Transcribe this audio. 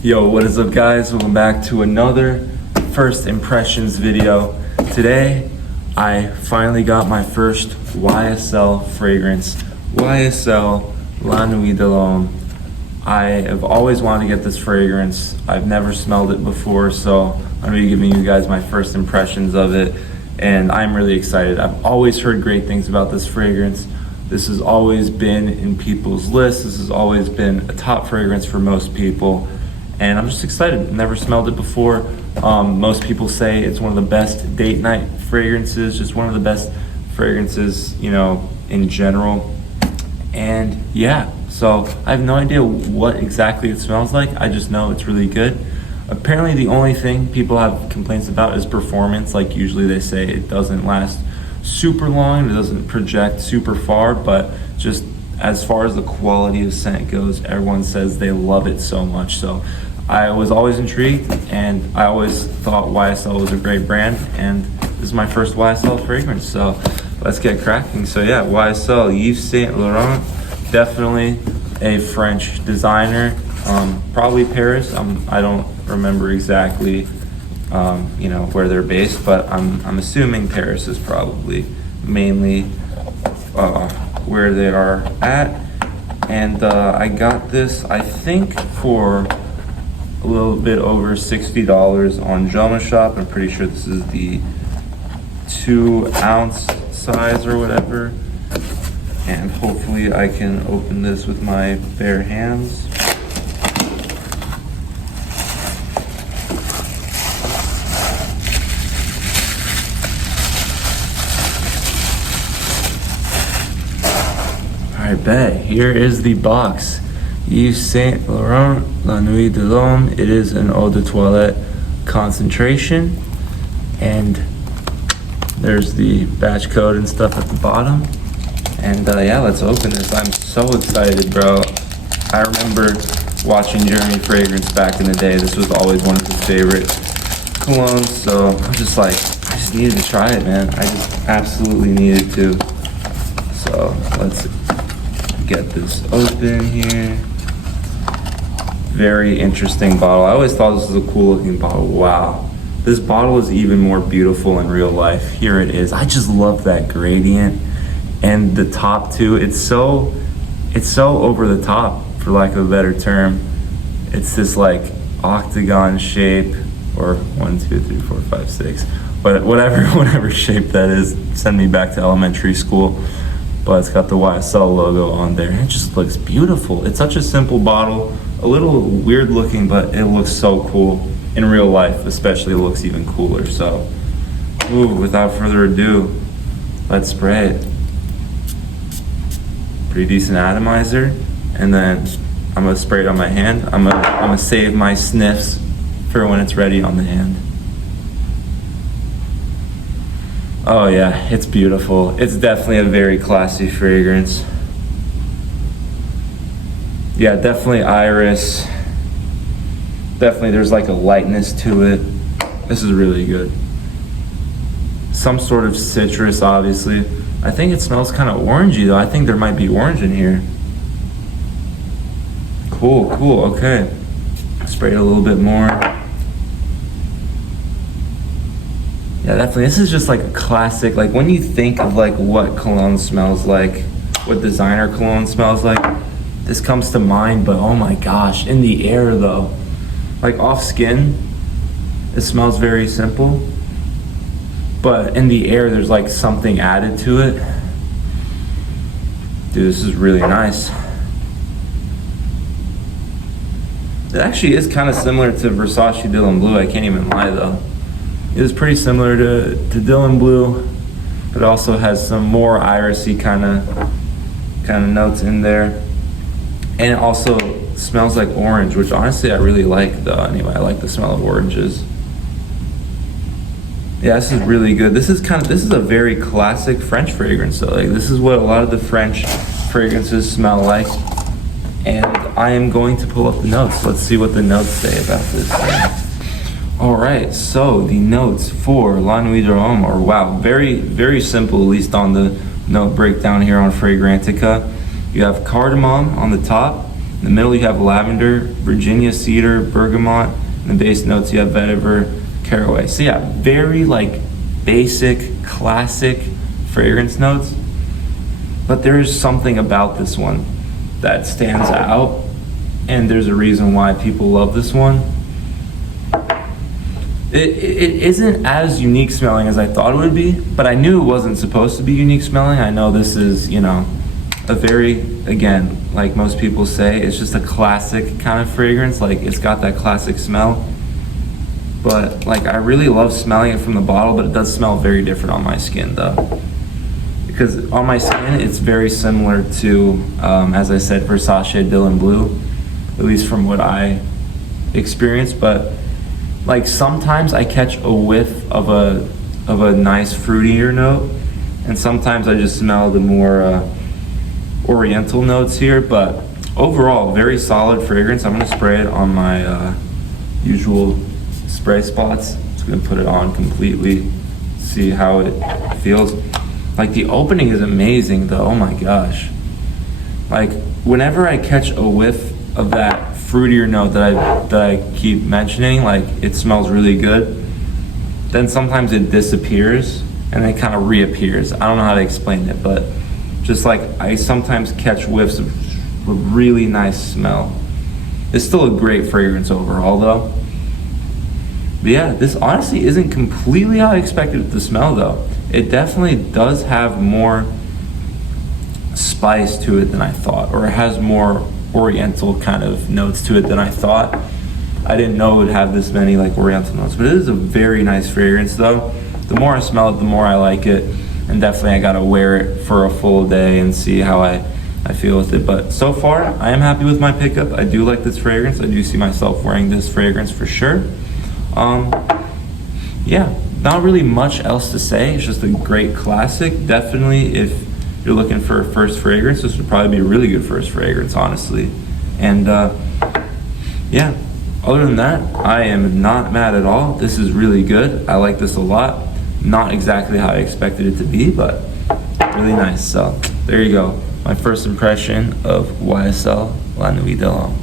Yo, what is up guys? Welcome back to another first impressions video. Today, I finally got my first YSL fragrance. YSL La Nuit De L'Homme. I have always wanted to get this fragrance. I've never smelled it before, so I'm gonna be giving you guys my first impressions of it. And I'm really excited. I've always heard great things about this fragrance. This has always been in people's lists. This has always been a top fragrance for most people. And I'm just excited. Never smelled it before. Most people say it's one of the best date night fragrances, just one of the best fragrances, you know, in general. And yeah, so I have no idea what exactly it smells like. I just know it's really good. Apparently the only thing people have complaints about is performance. Like usually they say it doesn't last super long, it doesn't project super far, but just as far as the quality of scent goes, everyone says they love it so much. So I was always intrigued, and I always thought YSL was a great brand, and this is my first YSL fragrance, so let's get cracking. So yeah, YSL, Yves Saint Laurent, definitely a French designer, probably Paris. I don't remember exactly you know, where they're based, but I'm assuming Paris is probably mainly where they are at. And I got this, I think, for a little bit over $60 on Joma Shop. I'm pretty sure this is the 2-ounce size or whatever. And hopefully I can open this with my bare hands. I bet. Here is the box. Yves Saint Laurent La Nuit De L'Homme. It is an eau de toilette concentration. And there's the batch code and stuff at the bottom. And yeah, let's open this. I'm so excited, bro. I remember watching Jeremy Fragrance back in the day. This was always one of his favorite colognes. So I'm just like, I just needed to try it, man. I just absolutely needed to. So let's get this open here. Very interesting bottle. I always thought this was a cool looking bottle. Wow. This bottle is even more beautiful in real life. Here it is. I just love that gradient and the top too. It's so over the top, for lack of a better term. It's this like octagon shape, or 1, 2, 3, 4, 5, 6. But whatever shape that is, send me back to elementary school. But it's got the YSL logo on there. It just looks beautiful. It's such a simple bottle, a little weird looking, but it looks so cool. In real life, especially, it looks even cooler. So, ooh, without further ado, let's spray it. Pretty decent atomizer. And then I'm gonna spray it on my hand. I'm gonna save my sniffs for when it's ready on the hand. Oh yeah, it's beautiful. It's definitely a very classy fragrance. Yeah, definitely iris. Definitely there's like a lightness to it. This is really good. Some sort of citrus, obviously. I think it smells kind of orangey though. I think there might be orange in here. Cool, okay. Spray it a little bit more. Yeah, definitely. This is just like a classic. Like when you think of like what cologne smells like, what designer cologne smells like, this comes to mind. But oh my gosh, in the air though, like off skin, it smells very simple. But in the air, there's like something added to it. Dude, this is really nice. It actually is kind of similar to Versace Dylan Blue. I can't even lie though. It is pretty similar to Dylan Blue, but it also has some more irisy kind of notes in there. And it also smells like orange, which honestly I really like though. Anyway, I like the smell of oranges. Yeah, this is really good. This is a very classic French fragrance. So like this is what a lot of the French fragrances smell like. And I am going to pull up the notes. Let's see what the notes say about this thing. All right, so the notes for La Nuit De L'Homme are, wow, very, very simple, at least on the note breakdown here on Fragrantica. You have cardamom on the top, In the middle you have lavender, Virginia cedar, bergamot. In the base notes you have vetiver, caraway. So yeah, very like basic, classic fragrance notes. But there's something about this one that stands out, and there's a reason why people love this one. It isn't as unique smelling as I thought it would be, but I knew it wasn't supposed to be unique smelling. I know this is, you know, a very, again, like most people say, it's just a classic kind of fragrance. Like, it's got that classic smell. But like, I really love smelling it from the bottle, but it does smell very different on my skin though. Because on my skin, it's very similar to, as I said, Versace Dylan Blue, at least from what I experienced. But like, sometimes I catch a whiff of a nice fruitier note, and sometimes I just smell the more oriental notes here. But overall, very solid fragrance. I'm gonna spray it on my usual spray spots. Just gonna put it on completely, see how it feels. Like, the opening is amazing though, oh my gosh. Like, whenever I catch a whiff of that fruitier note that I keep mentioning, like, it smells really good, then sometimes it disappears and then kind of reappears. I don't know how to explain it, but just like, I sometimes catch whiffs of a really nice smell. It's still a great fragrance overall though. But yeah, this honestly isn't completely how I expected it to smell though. It definitely does have more spice to it than I thought, or it has more oriental kind of notes to it than I thought. I didn't know it would have this many like oriental notes, but it is a very nice fragrance though. The more I smell it, the more I like it, and definitely I gotta wear it for a full day and see how I feel with it. But so far, I am happy with my pickup. I do like this fragrance. I do see myself wearing this fragrance for sure. Yeah, not really much else to say. It's just a great classic. Definitely, if you're looking for a first fragrance, this would probably be a really good first fragrance, honestly. And yeah, other than that, I am not mad at all. This is really good. I like this a lot. Not exactly how I expected it to be, but really nice. So there you go. My first impression of YSL La Nuit De L'Homme.